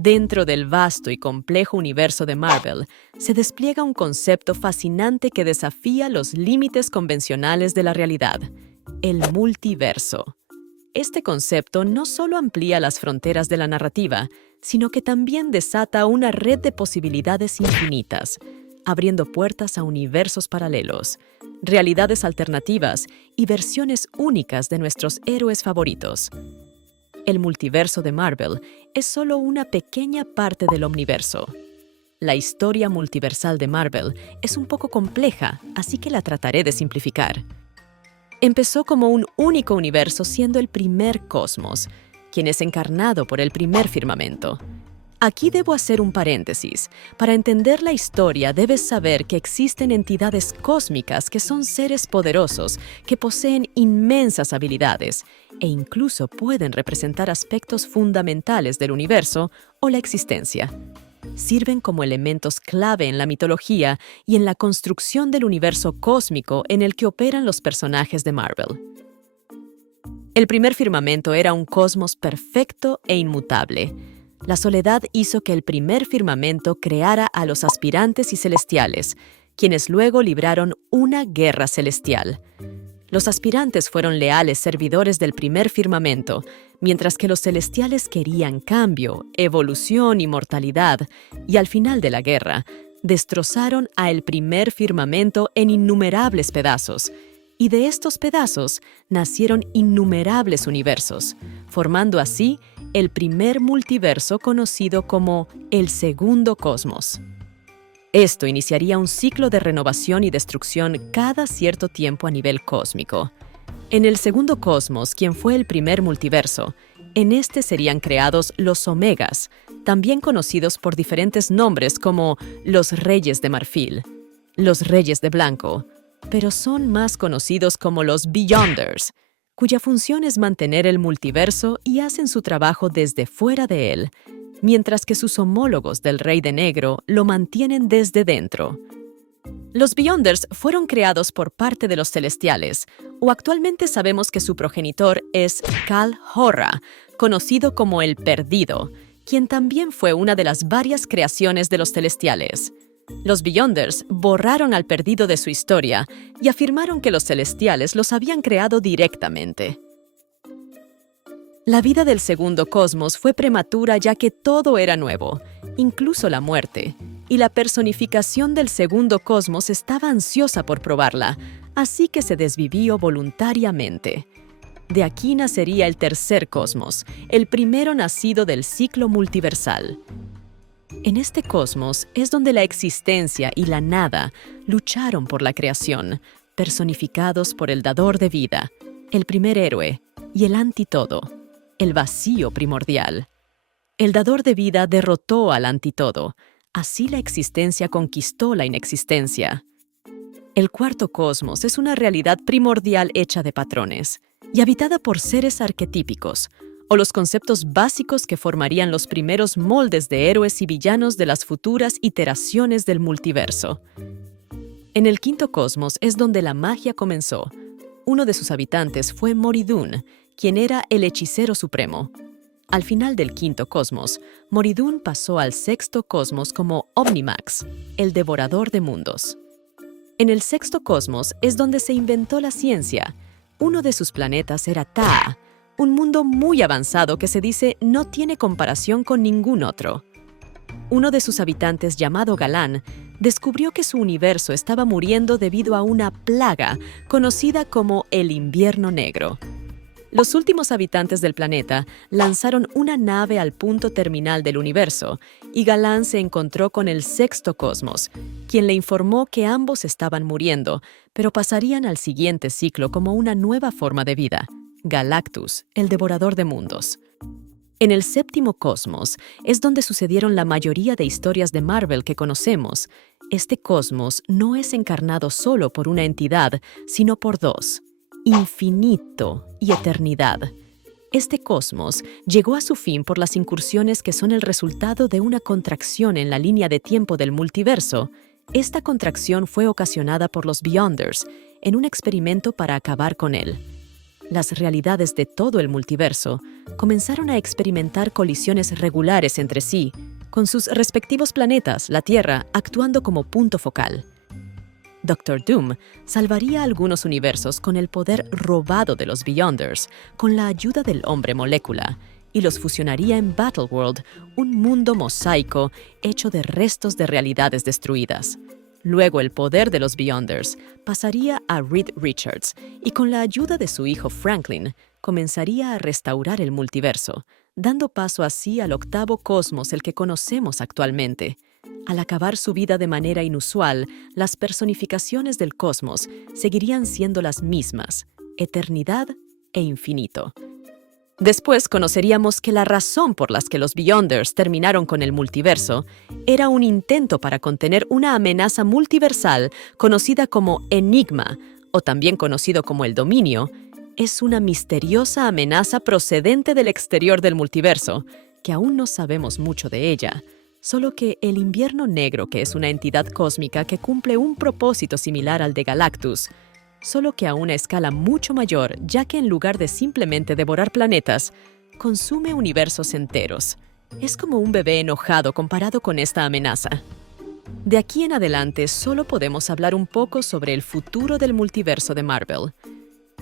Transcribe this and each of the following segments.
Dentro del vasto y complejo universo de Marvel, se despliega un concepto fascinante que desafía los límites convencionales de la realidad: el multiverso. Este concepto no solo amplía las fronteras de la narrativa, sino que también desata una red de posibilidades infinitas, abriendo puertas a universos paralelos, realidades alternativas y versiones únicas de nuestros héroes favoritos. El multiverso de Marvel es solo una pequeña parte del omniverso. La historia multiversal de Marvel es un poco compleja, así que la trataré de simplificar. Empezó como un único universo, siendo el primer cosmos, quien es encarnado por el primer firmamento. Aquí debo hacer un paréntesis. Para entender la historia, debes saber que existen entidades cósmicas que son seres poderosos, que poseen inmensas habilidades e incluso pueden representar aspectos fundamentales del universo o la existencia. Sirven como elementos clave en la mitología y en la construcción del universo cósmico en el que operan los personajes de Marvel. El primer firmamento era un cosmos perfecto e inmutable. La soledad hizo que el primer firmamento creara a los aspirantes y celestiales, quienes luego libraron una guerra celestial. Los aspirantes fueron leales servidores del primer firmamento, mientras que los celestiales querían cambio, evolución y mortalidad, y al final de la guerra, destrozaron a el primer firmamento en innumerables pedazos, y de estos pedazos nacieron innumerables universos, formando así el primer multiverso conocido como el segundo cosmos. Esto iniciaría un ciclo de renovación y destrucción cada cierto tiempo a nivel cósmico. En el segundo cosmos, quien fue el primer multiverso, en este serían creados los Omegas, también conocidos por diferentes nombres como los Reyes de Marfil, los Reyes de Blanco, pero son más conocidos como los Beyonders, cuya función es mantener el multiverso y hacen su trabajo desde fuera de él, mientras que sus homólogos del Rey de Negro lo mantienen desde dentro. Los Beyonders fueron creados por parte de los Celestiales, o actualmente sabemos que su progenitor es Kal-Horra, conocido como el Perdido, quien también fue una de las varias creaciones de los Celestiales. Los Beyonders borraron al Perdido de su historia y afirmaron que los Celestiales los habían creado directamente. La vida del segundo cosmos fue prematura ya que todo era nuevo, incluso la muerte, y la personificación del segundo cosmos estaba ansiosa por probarla, así que se desvivió voluntariamente. De aquí nacería el tercer cosmos, el primero nacido del ciclo multiversal. En este cosmos es donde la existencia y la nada lucharon por la creación, personificados por el dador de vida, el primer héroe y el antitodo, el vacío primordial. El dador de vida derrotó al antitodo, así la existencia conquistó la inexistencia. El cuarto cosmos es una realidad primordial hecha de patrones y habitada por seres arquetípicos, o los conceptos básicos que formarían los primeros moldes de héroes y villanos de las futuras iteraciones del multiverso. En el quinto cosmos es donde la magia comenzó. Uno de sus habitantes fue Moridun, quien era el hechicero supremo. Al final del quinto cosmos, Moridun pasó al sexto cosmos como Omnimax, el devorador de mundos. En el sexto cosmos es donde se inventó la ciencia. Uno de sus planetas era Taa, un mundo muy avanzado que se dice no tiene comparación con ningún otro. Uno de sus habitantes, llamado Galán, descubrió que su universo estaba muriendo debido a una plaga conocida como el invierno negro. Los últimos habitantes del planeta lanzaron una nave al punto terminal del universo y Galán se encontró con el sexto cosmos, quien le informó que ambos estaban muriendo, pero pasarían al siguiente ciclo como una nueva forma de vida: Galactus, el devorador de mundos. En el séptimo cosmos es donde sucedieron la mayoría de historias de Marvel que conocemos. Este cosmos no es encarnado solo por una entidad, sino por dos: infinito y eternidad. Este cosmos llegó a su fin por las incursiones que son el resultado de una contracción en la línea de tiempo del multiverso. Esta contracción fue ocasionada por los Beyonders en un experimento para acabar con él. las realidades de todo el multiverso comenzaron a experimentar colisiones regulares entre sí, con sus respectivos planetas, la Tierra, actuando como punto focal. Doctor Doom salvaría algunos universos con el poder robado de los Beyonders, con la ayuda del hombre molécula, y los fusionaría en Battleworld, un mundo mosaico hecho de restos de realidades destruidas. Luego el poder de los Beyonders pasaría a Reed Richards y con la ayuda de su hijo Franklin comenzaría a restaurar el multiverso, dando paso así al octavo cosmos, el que conocemos actualmente. Al acabar su vida de manera inusual, las personificaciones del cosmos seguirían siendo las mismas: eternidad e infinito. Después conoceríamos que la razón por la que los Beyonders terminaron con el multiverso era un intento para contener una amenaza multiversal conocida como Enigma, o también conocido como el Dominio. Es una misteriosa amenaza procedente del exterior del multiverso, que aún no sabemos mucho de ella. Solo que el Invierno Negro, que es una entidad cósmica que cumple un propósito similar al de Galactus, solo que a una escala mucho mayor, ya que en lugar de simplemente devorar planetas, consume universos enteros. Es como un bebé enojado comparado con esta amenaza. De aquí en adelante solo podemos hablar un poco sobre el futuro del multiverso de Marvel.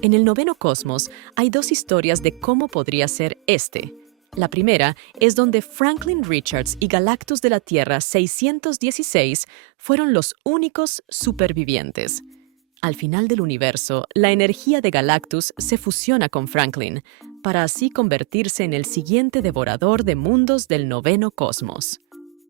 En el noveno cosmos hay dos historias de cómo podría ser este. La primera es donde Franklin Richards y Galactus de la Tierra 616 fueron los únicos supervivientes. Al final del universo, la energía de Galactus se fusiona con Franklin, para así convertirse en el siguiente devorador de mundos del noveno cosmos.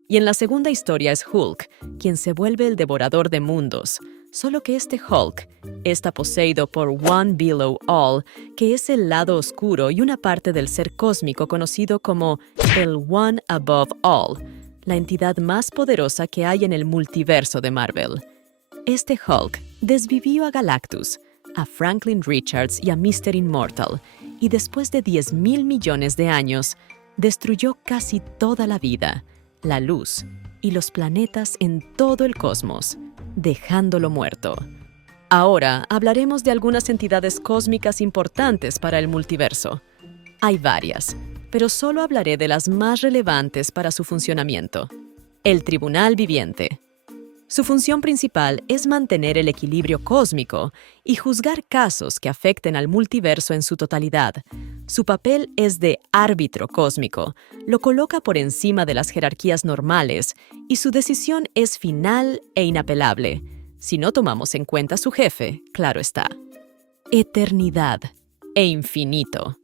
Y en la segunda historia es Hulk, quien se vuelve el devorador de mundos, solo que este Hulk está poseído por One Below All, que es el lado oscuro y una parte del ser cósmico conocido como el One Above All, la entidad más poderosa que hay en el multiverso de Marvel. Este Hulk desvivió a Galactus, a Franklin Richards y a Mr. Immortal, y después de 10.000 millones de años, destruyó casi toda la vida, la luz y los planetas en todo el cosmos, dejándolo muerto. Ahora hablaremos de algunas entidades cósmicas importantes para el multiverso. Hay varias, pero solo hablaré de las más relevantes para su funcionamiento. El Tribunal Viviente. Su función principal es mantener el equilibrio cósmico y juzgar casos que afecten al multiverso en su totalidad. Su papel es de árbitro cósmico, lo coloca por encima de las jerarquías normales y su decisión es final e inapelable, si no tomamos en cuenta su jefe, claro está. Eternidad e infinito.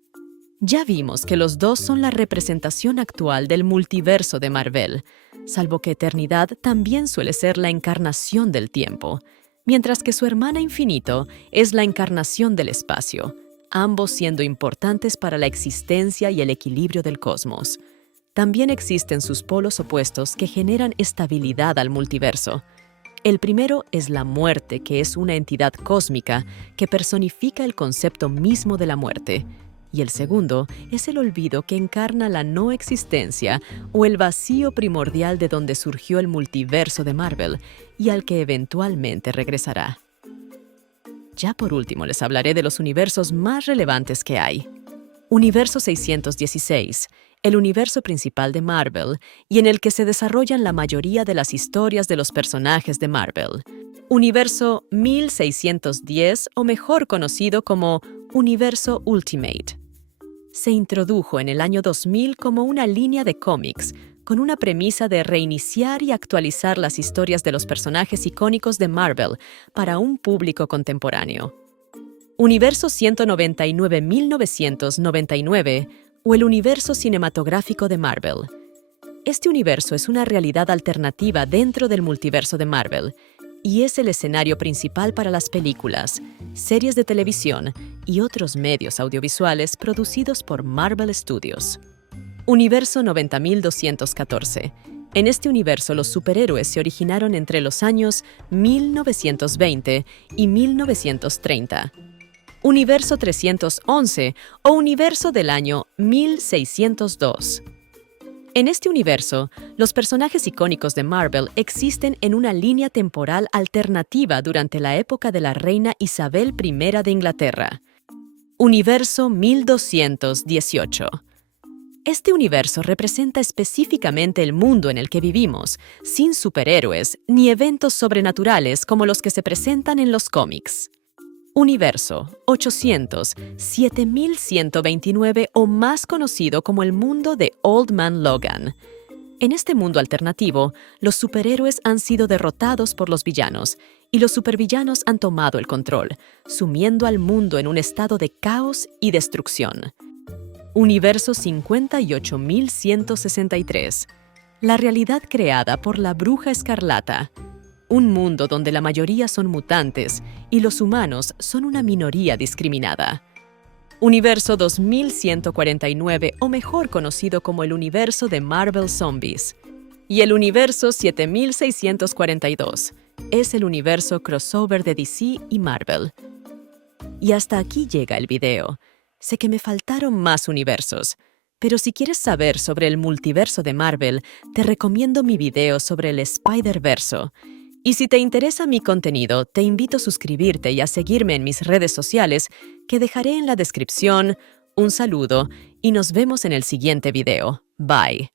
Ya vimos que los dos son la representación actual del multiverso de Marvel, salvo que Eternidad también suele ser la encarnación del tiempo, mientras que su hermana Infinito es la encarnación del espacio, ambos siendo importantes para la existencia y el equilibrio del cosmos. También existen sus polos opuestos que generan estabilidad al multiverso. El primero es la muerte, que es una entidad cósmica que personifica el concepto mismo de la muerte. Y el segundo es el olvido, que encarna la no existencia o el vacío primordial de donde surgió el multiverso de Marvel y al que eventualmente regresará. Ya por último les hablaré de los universos más relevantes que hay. Universo 616, el universo principal de Marvel y en el que se desarrollan la mayoría de las historias de los personajes de Marvel. Universo 1610, o mejor conocido como Universo Ultimate. Se introdujo en el año 2000 como una línea de cómics, con una premisa de reiniciar y actualizar las historias de los personajes icónicos de Marvel para un público contemporáneo. Universo 199.999, o el universo cinematográfico de Marvel. Este universo es una realidad alternativa dentro del multiverso de Marvel, y es el escenario principal para las películas, series de televisión y otros medios audiovisuales producidos por Marvel Studios. Universo 90.214. En este universo los superhéroes se originaron entre los años 1920 y 1930. Universo 311, o universo del año 1602. En este universo, los personajes icónicos de Marvel existen en una línea temporal alternativa durante la época de la reina Isabel I de Inglaterra. Universo 1218. Este universo representa específicamente el mundo en el que vivimos, sin superhéroes ni eventos sobrenaturales como los que se presentan en los cómics. Universo 800, 7129 o más conocido como el mundo de Old Man Logan. En este mundo alternativo, los superhéroes han sido derrotados por los villanos y los supervillanos han tomado el control, sumiendo al mundo en un estado de caos y destrucción. Universo 58163. La realidad creada por la Bruja Escarlata. Un mundo donde la mayoría son mutantes y los humanos son una minoría discriminada. Universo 2149, o mejor conocido como el universo de Marvel Zombies. Y el universo 7642. Es el universo crossover de DC y Marvel. Y hasta aquí llega el video. Sé que me faltaron más universos, pero si quieres saber sobre el multiverso de Marvel, te recomiendo mi video sobre el Spider-Verso. Y si te interesa mi contenido, te invito a suscribirte y a seguirme en mis redes sociales, que dejaré en la descripción. Un saludo y nos vemos en el siguiente video. Bye.